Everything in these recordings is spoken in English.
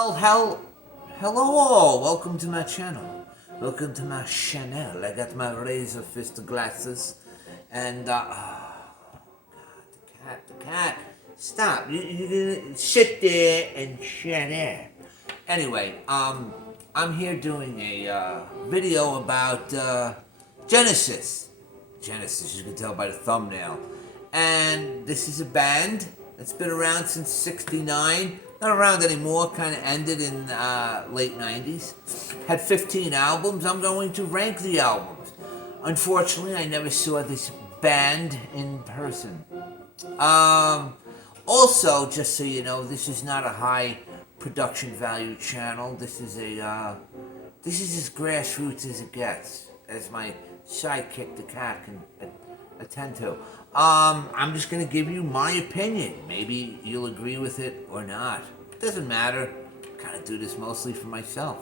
Hello all, welcome to my channel. Welcome to my channel. I got my razor fist glasses and the cat. Stop. You sit there and shut up. Anyway, I'm here doing a video about Genesis. Genesis, you can tell by the thumbnail. And this is a band that's been around since '69. Not around anymore, kind of ended in late 90s. Had 15 albums. I'm going to rank the albums. Unfortunately, I never saw this band in person. Also, just so you know, this is not a high production value channel. This is as grassroots as it gets, as my sidekick, the cat, can attend to. I'm just gonna give you my opinion. Maybe you'll agree with it or not. It doesn't matter. I kind of do this mostly for myself.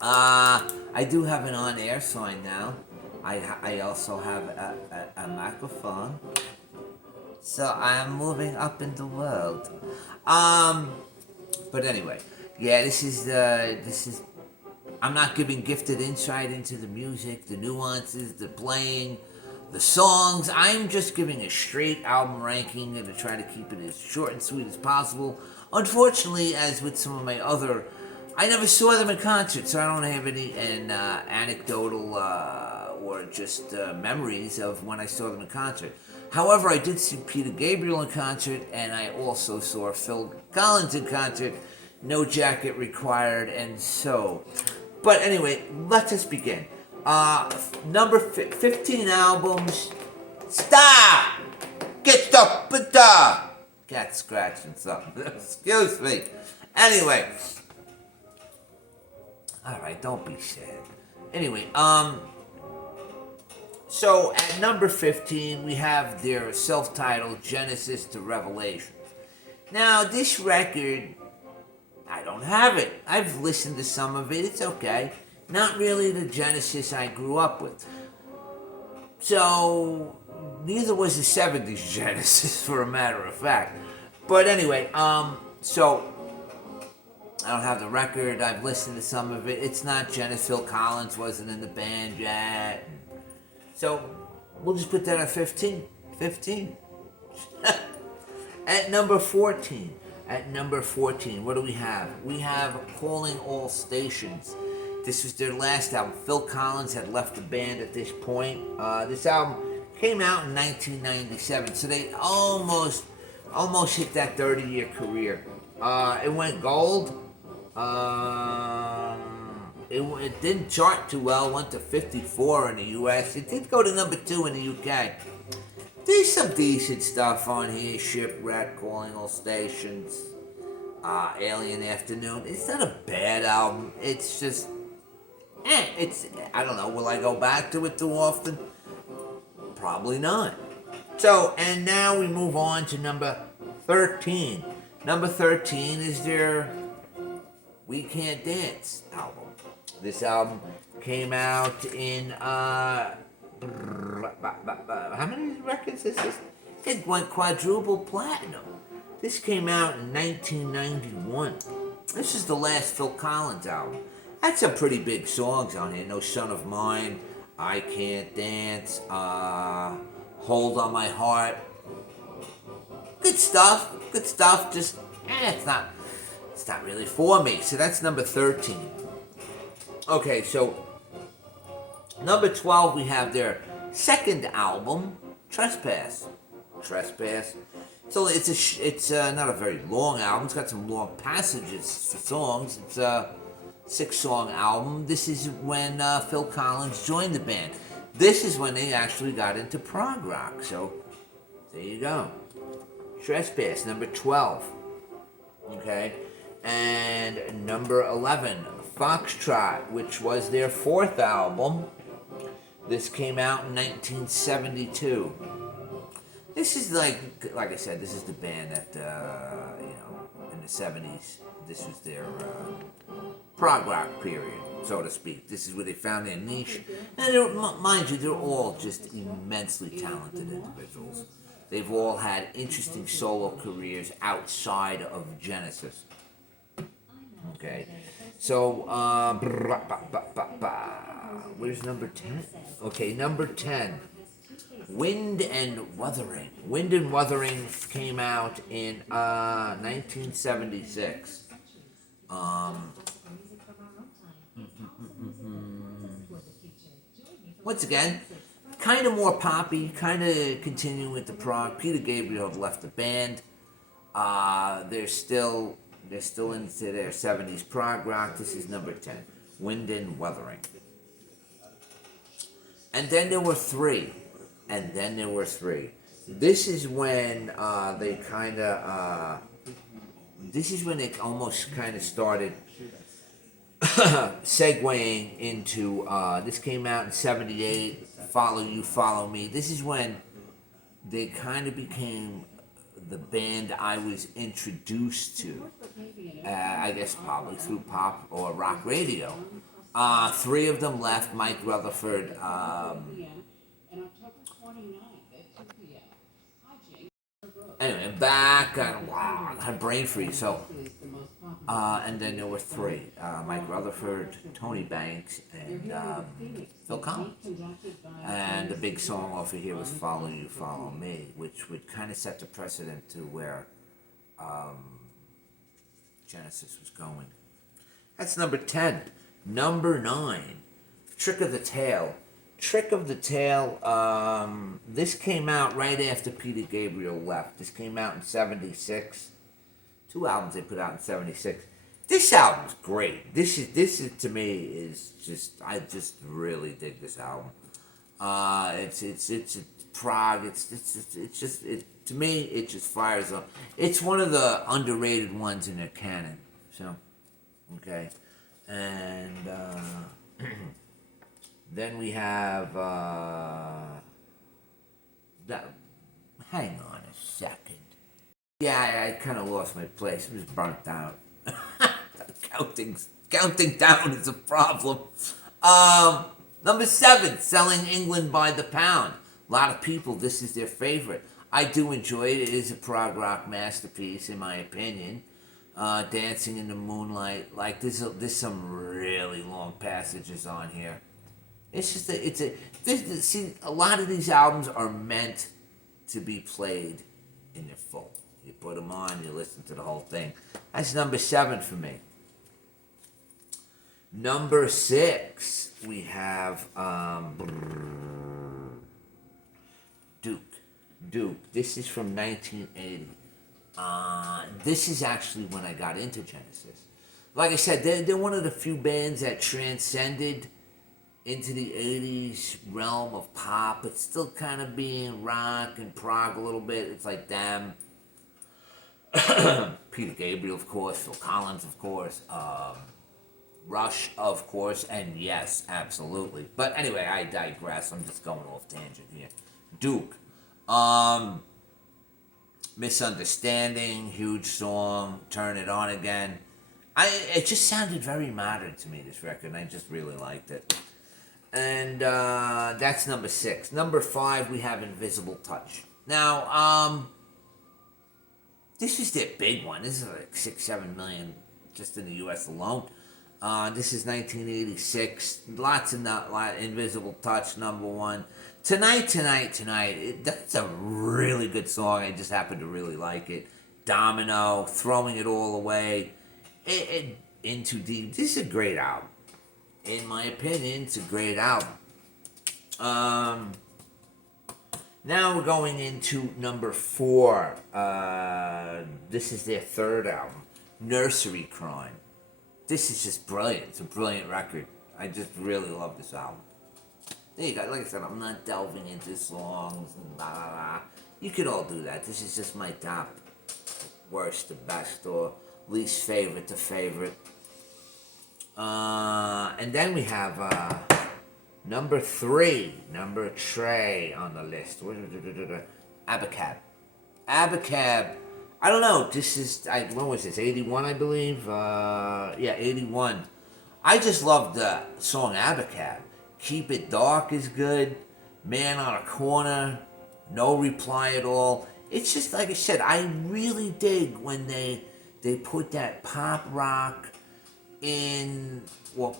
I do have an on-air sign now. I also have a microphone. So I'm moving up in the world. But anyway, yeah, this is. I'm not giving gifted insight into the music, the nuances, the playing, the songs. I'm just giving a straight album ranking and to try to keep it as short and sweet as possible. Unfortunately, as with some of my other, I never saw them in concert, so I don't have any anecdotal or just memories of when I saw them in concert. However, I did see Peter Gabriel in concert, and I also saw Phil Collins in concert. No jacket required, and so. But anyway, let us begin. Number 15 albums. Stop! Get the cat scratching something. Excuse me. Anyway. Alright, don't be sad. Anyway, so at number 15, we have their self-titled Genesis to Revelation. Now, this record, I don't have it. I've listened to some of it. It's okay. Not really the Genesis I grew up with. So, neither was the 70s Genesis, for a matter of fact. But anyway, so, I don't have the record. I've listened to some of it. It's not Genesis. Phil Collins wasn't in the band yet. So, we'll just put that at 15. 15. At number 14. What do we have? We have Calling All Stations. This was their last album. Phil Collins had left the band at this point. This album came out in 1997, so they almost hit that 30-year career. It went gold. It didn't chart too well. Went to 54 in the U.S. It did go to number 2 in the U.K. There's some decent stuff on here. Shipwreck, Calling All Stations, Alien Afternoon. It's not a bad album. It's just, I don't know. Will I go back to it too often? Probably not. So, and now we move on to number 13. Number 13 is their We Can't Dance album. This album came out in, how many records is this? It went quadruple platinum. This came out in 1991. This is the last Phil Collins album. Had some pretty big songs on here. No Son of Mine, I Can't Dance, Hold on My Heart. Good stuff. Just, it's not really for me. So that's number 13. Okay, so number 12, we have their second album, Trespass. So it's not a very long album. It's got some long passages for songs. It's a 6-song album. This is when Phil Collins joined the band. This is when they actually got into prog rock. So there you go. Trespass, number 12. Okay, and number 11, Foxtrot, which was their 4th album. This came out in 1972. This is like I said, this is the band that, in the 70s, this was their prog rock period, so to speak. This is where they found their niche. And mind you, they're all just immensely talented individuals. They've all had interesting solo careers outside of Genesis. Okay, so where's number 10? Okay, number 10. Wind and Wuthering. Wind and Wuthering came out in 1976. Um, Once again, kind of more poppy, kind of continuing with the prog. Peter Gabriel had left the band. They're still into their 70s prog rock. This is number 10, Wind and Wuthering. And then there were three. And then there were three. This is when they kind of. This is when it almost kind of started segueing into. This came out in '78. Follow You, Follow Me. This is when they kind of became the band I was introduced to. I guess probably through pop or rock radio. Three of them left. Mike Rutherford. Anyway, back and wow, I had brain freeze. So, and then there were three: Mike Rutherford, Tony Banks, and Phil Collins. And the big song off of here was "Follow You, Follow Me," which would kind of set the precedent to where Genesis was going. That's number 10. Number 9, Trick of the Tail. Trick of the Tail, this came out right after Peter Gabriel left. This came out in 76. Two albums they put out in 76. This album's great. This is to me is just, I just really dig this album. It's prog. It's just to me it just fires up. It's one of the underrated ones in their canon. So, okay, and then we have that. Hang on a second. Yeah, I kind of lost my place. It was burnt out. Counting down is a problem. Number 7, Selling England by the Pound. A lot of people, this is their favorite. I do enjoy it. It is a prog rock masterpiece, in my opinion. Dancing in the Moonlight. Like, there's some really long passages on here. It's just see, a lot of these albums are meant to be played in their full. You put them on, you listen to the whole thing. That's number 7 for me. Number 6, we have Duke. This is from 1980. This is actually when I got into Genesis. Like I said, they're one of the few bands that transcended into the 80s realm of pop, but still kind of being rock and prog a little bit. It's like them. Peter Gabriel, of course. Phil Collins, of course. Rush, of course. And yes, absolutely. But anyway, I digress. I'm just going off tangent here. Duke. Misunderstanding, huge song. Turn It On Again. It just sounded very modern to me, this record, and I just really liked it. And that's number 6. Number 5, we have Invisible Touch. Now, this is their big one. This is like 6-7 million just in the U.S. alone. This is 1986. Lots of Invisible Touch, number 1. Tonight. That's a really good song. I just happen to really like it. Domino, Throwing It All Away. In Too Deep. This is a great album. In my opinion, it's a great album. Now we're going into number 4. This is their third album, Nursery Crime. This is just brilliant. It's a brilliant record. I just really love this album. There you go. Like I said, I'm not delving into songs and blah, blah, blah. You could all do that. This is just my top worst to best or least favorite to favorite. And then we have number 3 on the list. Abacab. I don't know. This is, when was this? 81, I believe. Yeah, 81. I just love the song Abacab. Keep It Dark is good. Man on a Corner. No Reply at All. It's just, like I said, I really dig when they put that pop rock in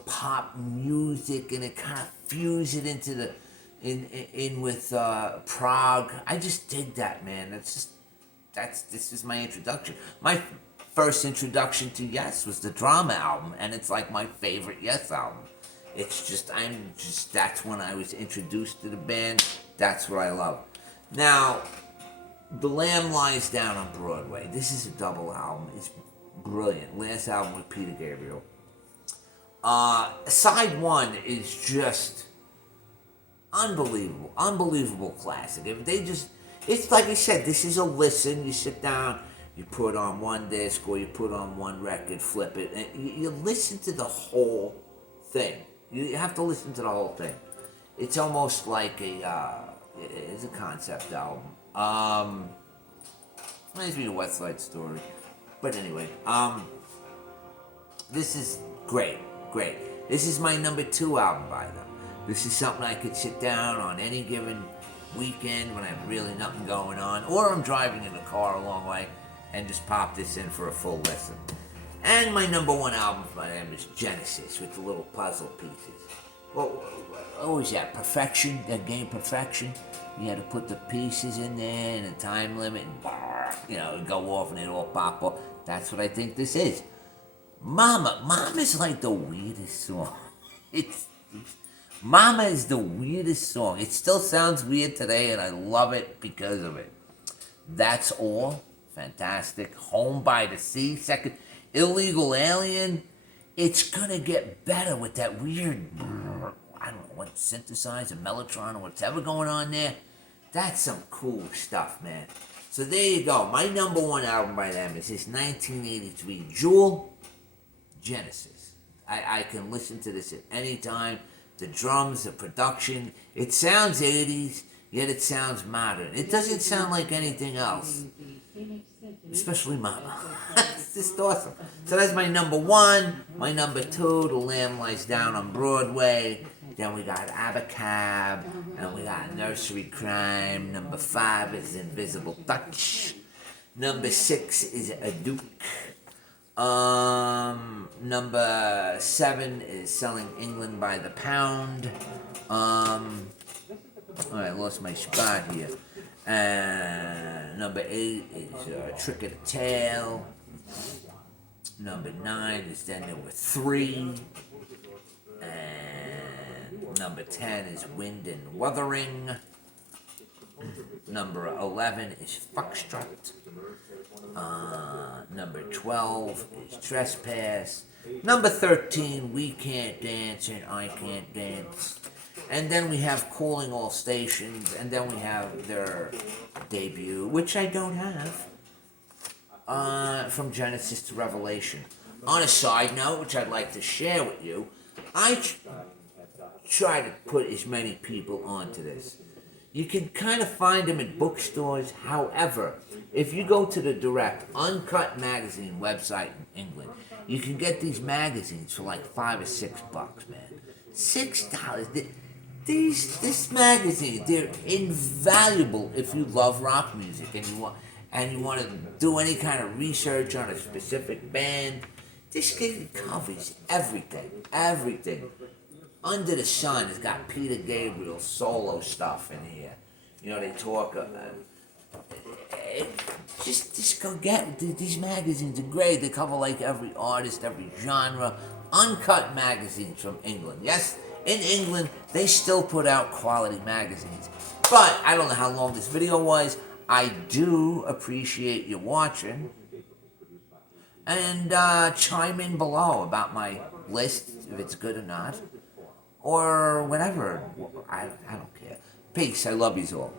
pop music, and it kind of fused it into the in with Prague. I just dig that, man. This is my introduction. My first introduction to Yes was the drama album, and it's like my favorite Yes album. That's when I was introduced to the band. That's what I love. Now, The Lamb Lies Down on Broadway. This is a double album. It's brilliant. Last album with Peter Gabriel. Side one is just unbelievable classic. It's like I said, this is a listen. You sit down, you put on one disc or you put on one record, flip it, and you listen to the whole thing. You have to listen to the whole thing. It's almost like it's a concept album. Reminds me of West Side Story. But anyway, this is great. This is my number 2 album by them. This is something I could sit down on any given weekend when I have really nothing going on, or I'm driving in the car a long way and just pop this in for a full listen. And my number 1 album by them is Genesis, with the little puzzle pieces. What was that? Perfection? That game Perfection? You had to put the pieces in there and a time limit, and it'd go off and it'd all pop up. That's what I think this is. Mama's like the weirdest song. Mama is the weirdest song. It still sounds weird today, and I love it because of it. That's All, fantastic. Home by the Sea, second. Illegal Alien, it's gonna get better with that weird, I don't know what, synthesizer, Mellotron, or whatever going on there. That's some cool stuff, man. So there you go. My number 1 album by them is this 1983 Jewel, Genesis. I can listen to this at any time. The drums, the production, it sounds 80s, yet it sounds modern. It doesn't sound like anything else, especially Mama. It's just awesome. So that's my number 1. My number 2, The Lamb Lies Down on Broadway. Then we got Abacab, and we got Nursery Crime. Number 5 is Invisible Touch. Number 6 is A Duke. Number 7 is Selling England by the Pound. I lost my spot here. Number 8 is Trick of the Tail. Number 9 is Then There Were 3. And number 10 is Wind and Wuthering. Number 11 is Foxtrot. Number 12 is Trespass. Number 13, We Can't Dance and I Can't Dance. And then we have Calling All Stations, and then we have their debut, which I don't have, from Genesis to Revelation. On a side note, which I'd like to share with you, I try to put as many people onto this. You can kind of find them in bookstores. However, if you go to the Direct Uncut magazine website in England, you can get these magazines for like $5 or $6, man. $6. This magazine, they're invaluable if you love rock music and you want to do any kind of research on a specific band. This covers everything. Under the Sun has got Peter Gabriel's solo stuff in here. They talk about just go get these magazines are great. They cover like every artist, every genre. Uncut magazines from England. Yes, in England they still put out quality magazines. But I don't know how long this video was. I do appreciate you watching. And chime in below about my list, if it's good or not. Or whatever. I don't care. Peace. I love you all.